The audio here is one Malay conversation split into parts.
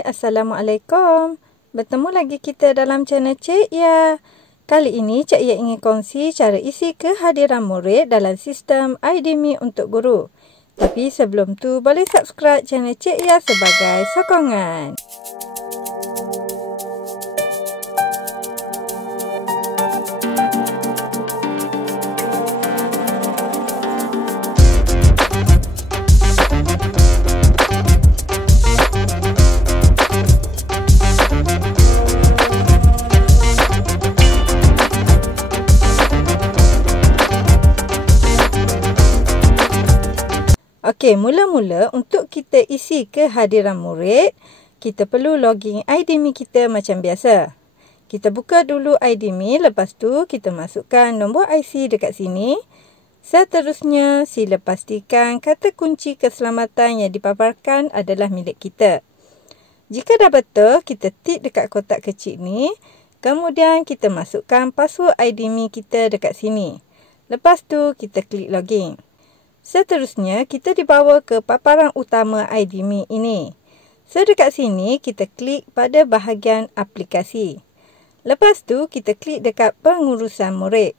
Hai, Assalamualaikum. Bertemu lagi kita dalam channel Cik Ya. Kali ini Cik Ya ingin kongsi cara isi kehadiran murid dalam sistem IDMI untuk guru. Tapi sebelum tu boleh subscribe channel Cik Ya sebagai sokongan. Okey, mula-mula untuk kita isi kehadiran murid, kita perlu login IDMI kita macam biasa. Kita buka dulu IDMI, lepas tu kita masukkan nombor IC dekat sini. Seterusnya, sila pastikan kata kunci keselamatan yang dipaparkan adalah milik kita. Jika dah betul, kita tik dekat kotak kecil ni. Kemudian kita masukkan password IDMI kita dekat sini. Lepas tu, kita klik login. Seterusnya, kita dibawa ke paparan utama IDMI ini. Dekat sini, kita klik pada bahagian aplikasi. Lepas tu, kita klik dekat pengurusan murid.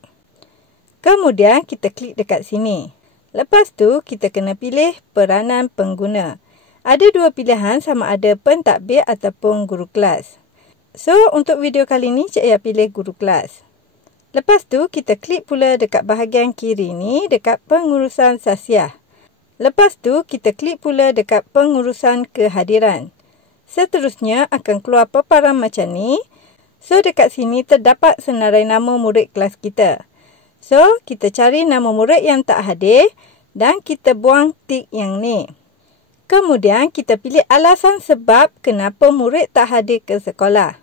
Kemudian, kita klik dekat sini. Lepas tu, kita kena pilih peranan pengguna. Ada dua pilihan sama ada pentadbir ataupun guru kelas. So, untuk video kali ni, Cik Ya pilih guru kelas. Lepas tu, kita klik pula dekat bahagian kiri ni, dekat pengurusan sasiah. Lepas tu, kita klik pula dekat pengurusan kehadiran. Seterusnya, akan keluar paparan macam ni. So, dekat sini terdapat senarai nama murid kelas kita. So, kita cari nama murid yang tak hadir dan kita buang tik yang ni. Kemudian, kita pilih alasan sebab kenapa murid tak hadir ke sekolah.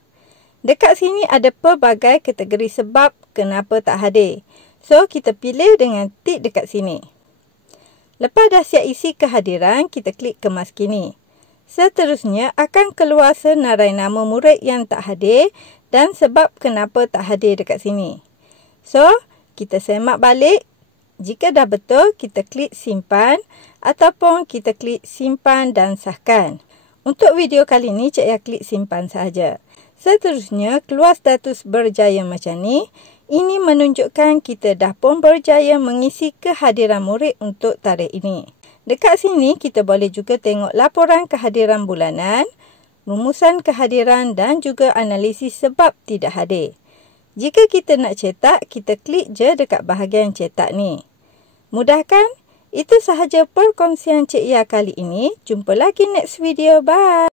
Dekat sini ada pelbagai kategori sebab kenapa tak hadir. So, kita pilih dengan tik dekat sini. Lepas dah siap isi kehadiran, kita klik kemas kini. Seterusnya, akan keluar senarai nama murid yang tak hadir dan sebab kenapa tak hadir dekat sini. So, kita semak balik. Jika dah betul, kita klik simpan ataupun kita klik simpan dan sahkan. Untuk video kali ni, Cik Ya klik simpan sahaja. Seterusnya, keluar status berjaya macam ni. Ini menunjukkan kita dah pun berjaya mengisi kehadiran murid untuk tarikh ini. Dekat sini, kita boleh juga tengok laporan kehadiran bulanan, rumusan kehadiran dan juga analisis sebab tidak hadir. Jika kita nak cetak, kita klik je dekat bahagian cetak ni. Mudah kan? Itu sahaja perkongsian Cik Ya kali ini. Jumpa lagi next video. Bye!